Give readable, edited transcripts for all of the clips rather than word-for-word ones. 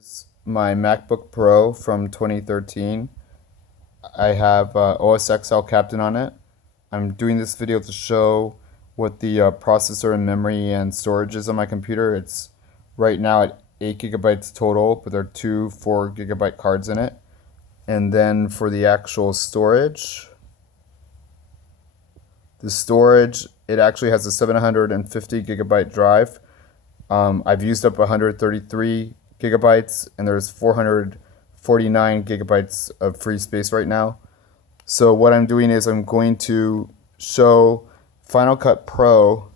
Is my MacBook Pro from 2013. I have OS XL Captain on it. I'm doing this video to show what the processor and memory and storage is on my computer. It's right now at 8 gigabytes total, but there are two 4 gigabyte cards in it. And then for the actual storage, it actually has a 750 gigabyte drive. I've used up 133 gigabytes, and there's 449 gigabytes of free space right now. So what I'm doing is I'm going to show Final Cut Pro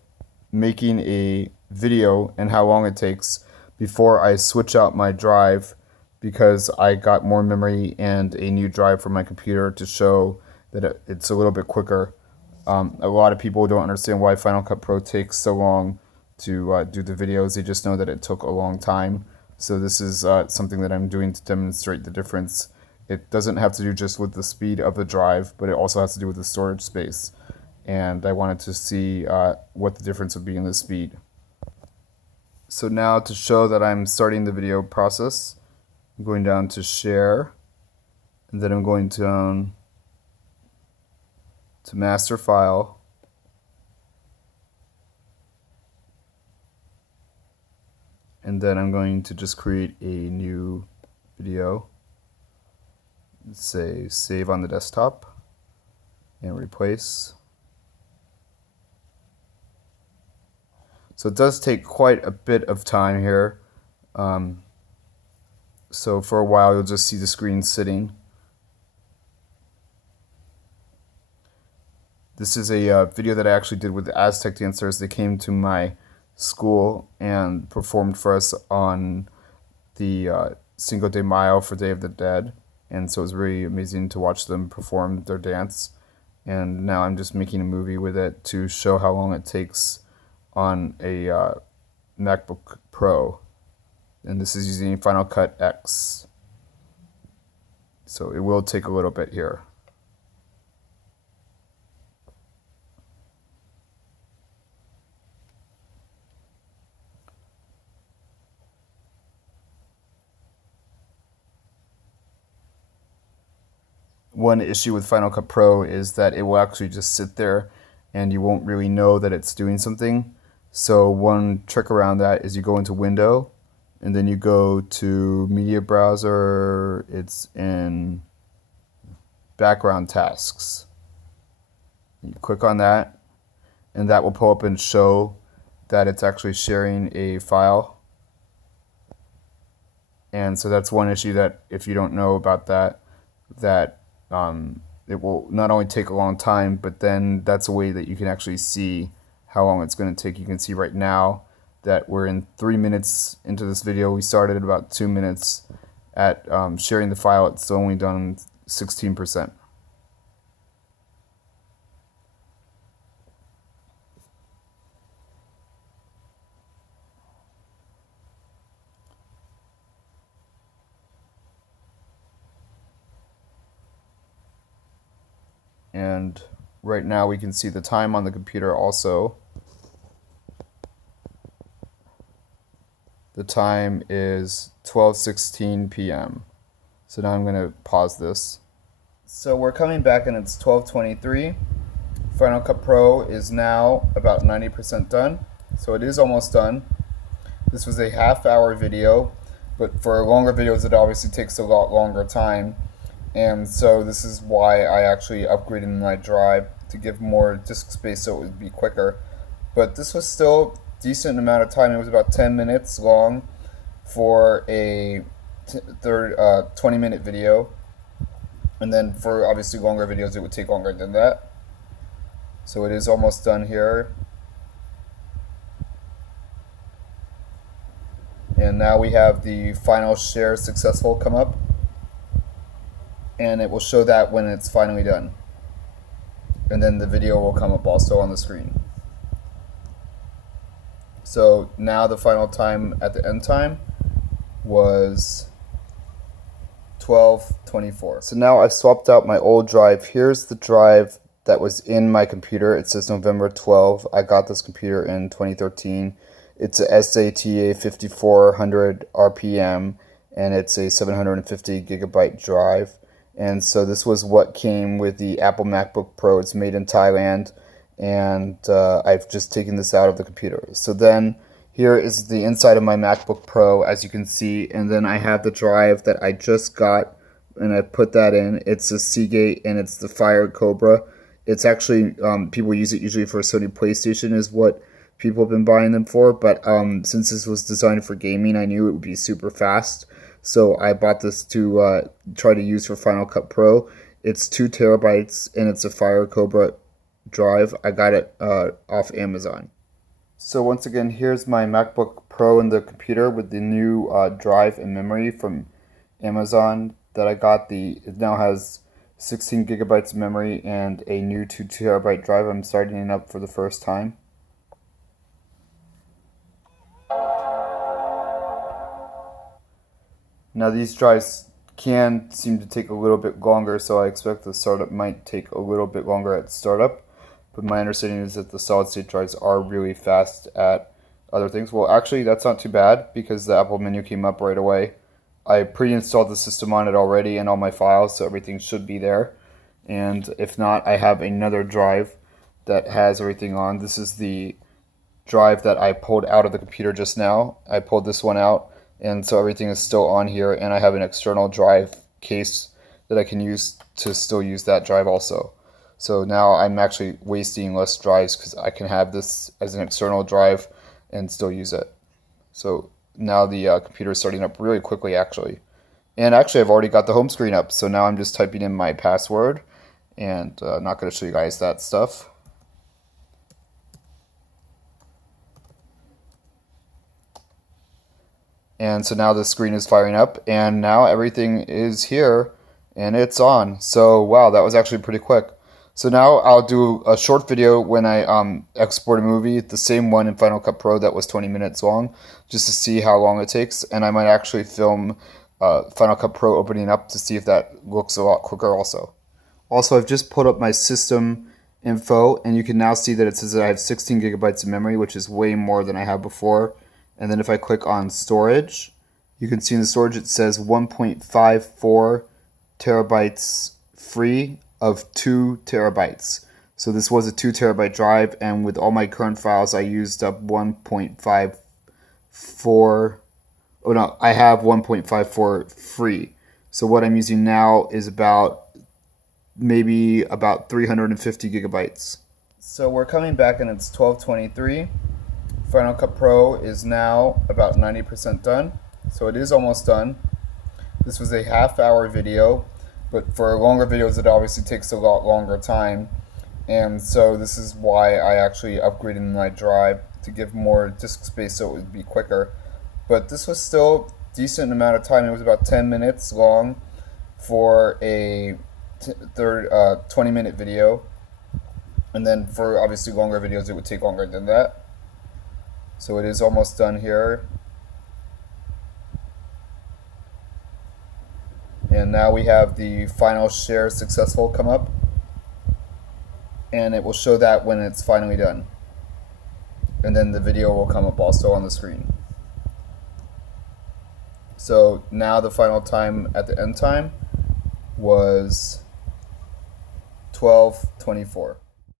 making a video and how long it takes before I switch out my drive, because I got more memory and a new drive for my computer to show that it's a little bit quicker. A lot of people don't understand why Final Cut Pro takes so long to do the videos. They just know that it took a long time. So this is something that I'm doing to demonstrate the difference. It doesn't have to do just with the speed of the drive, but it also has to do with the storage space. And I wanted to see what the difference would be in the speed. So now, to show that I'm starting the video process, I'm going down to share, and then I'm going to master file, and then I'm going to just create a new video. Say save on the desktop and replace. So it does take quite a bit of time here. So for a while you'll just see the screen sitting. This is a video that I actually did with the Aztec dancers. They came to my school and performed for us on the Cinco de Mayo for Day of the Dead. And so it was really amazing to watch them perform their dance. And now I'm just making a movie with it to show how long it takes on a MacBook Pro. And this is using Final Cut X. So it will take a little bit here. One issue with Final Cut Pro is that it will actually just sit there and you won't really know that it's doing something. So one trick around that is you go into Window, and then you go to Media Browser. It's in Background Tasks. You click on that, and that will pull up and show that it's actually sharing a file. And so that's one issue, that if you don't know about that, it will not only take a long time, but then that's a way that you can actually see how long it's going to take. You can see right now that we're in 3 minutes into this video. We started at about 2 minutes at sharing the file. It's only done 16%. And right now we can see the time on the computer also. The time is 12:16 p.m. So now I'm going to pause this. So we're coming back and it's 12:23. Final Cut Pro is now about 90% done. So it is almost done. This was a half-hour video, but for longer videos it obviously takes a lot longer time. And so this is why I actually upgraded my drive to give more disk space so it would be quicker. But this was still a decent amount of time. It was about 10 minutes long for a 20-minute video. And then for obviously longer videos it would take longer than that. So it is almost done here. And now we have the final share successful come up. And it will show that when it's finally done. And then the video will come up also on the screen. So now the final time at the end time was 12:24. So now I've swapped out my old drive. Here's the drive that was in my computer. It says November 12. I got this computer in 2013. It's a SATA 5400 RPM, and it's a 750 gigabyte drive. And so this was what came with the Apple MacBook Pro. It's made in Thailand, and I've just taken this out of the computer. So then here is the inside of my MacBook Pro, as you can see, and then I have the drive that I just got, and I put that in. It's a Seagate, and it's the FireCuda. It's actually, people use it usually for Sony PlayStation is what people have been buying them for, but since this was designed for gaming, I knew it would be super fast. So I bought this to try to use for Final Cut Pro. It's 2 terabytes, and it's a FireCuda drive. I got it off Amazon. So once again, here's my MacBook Pro in the computer with the new drive and memory from Amazon that I got. It now has 16 gigabytes of memory and a new 2 terabyte drive. I'm starting it up for the first time. Now these drives can seem to take a little bit longer, so I expect the startup might take a little bit longer at startup. But my understanding is that the solid state drives are really fast at other things. Well, actually, that's not too bad because the Apple menu came up right away. I pre-installed the system on it already and all my files, so everything should be there. And if not, I have another drive that has everything on. This is the drive that I pulled out of the computer just now. I pulled this one out, and so everything is still on here, and I have an external drive case that I can use to still use that drive also. So now I'm actually wasting less drives because I can have this as an external drive and still use it. So now the computer is starting up really quickly actually. And actually I've already got the home screen up, so now I'm just typing in my password, and I'm not going to show you guys that stuff. And so now the screen is firing up, and now everything is here and it's on. So wow, that was actually pretty quick. So now I'll do a short video when I export a movie, the same one in Final Cut Pro that was 20 minutes long, just to see how long it takes. And I might actually film Final Cut Pro opening up to see if that looks a lot quicker also. Also, I've just put up my system info, and you can now see that it says that I have 16 gigabytes of memory, which is way more than I had before. And then if I click on storage, you can see in the storage it says 1.54 terabytes free of 2 terabytes. So this was a 2 terabyte drive, and with all my current files I used up 1.54. Oh no, I have 1.54 free. So what I'm using now is maybe about 350 gigabytes. So we're coming back and it's 12:23. Final Cut Pro is now about 90% done. So it is almost done. This was a half-hour video, but for longer videos it obviously takes a lot longer time. And so this is why I actually upgraded my drive to give more disk space so it would be quicker. But this was still a decent amount of time. It was about 10 minutes long for a 20-minute video. And then for obviously longer videos it would take longer than that. So it is almost done here. And now we have the final share successful come up. And it will show that when it's finally done. And then the video will come up also on the screen. So now the final time at the end time was 12:24.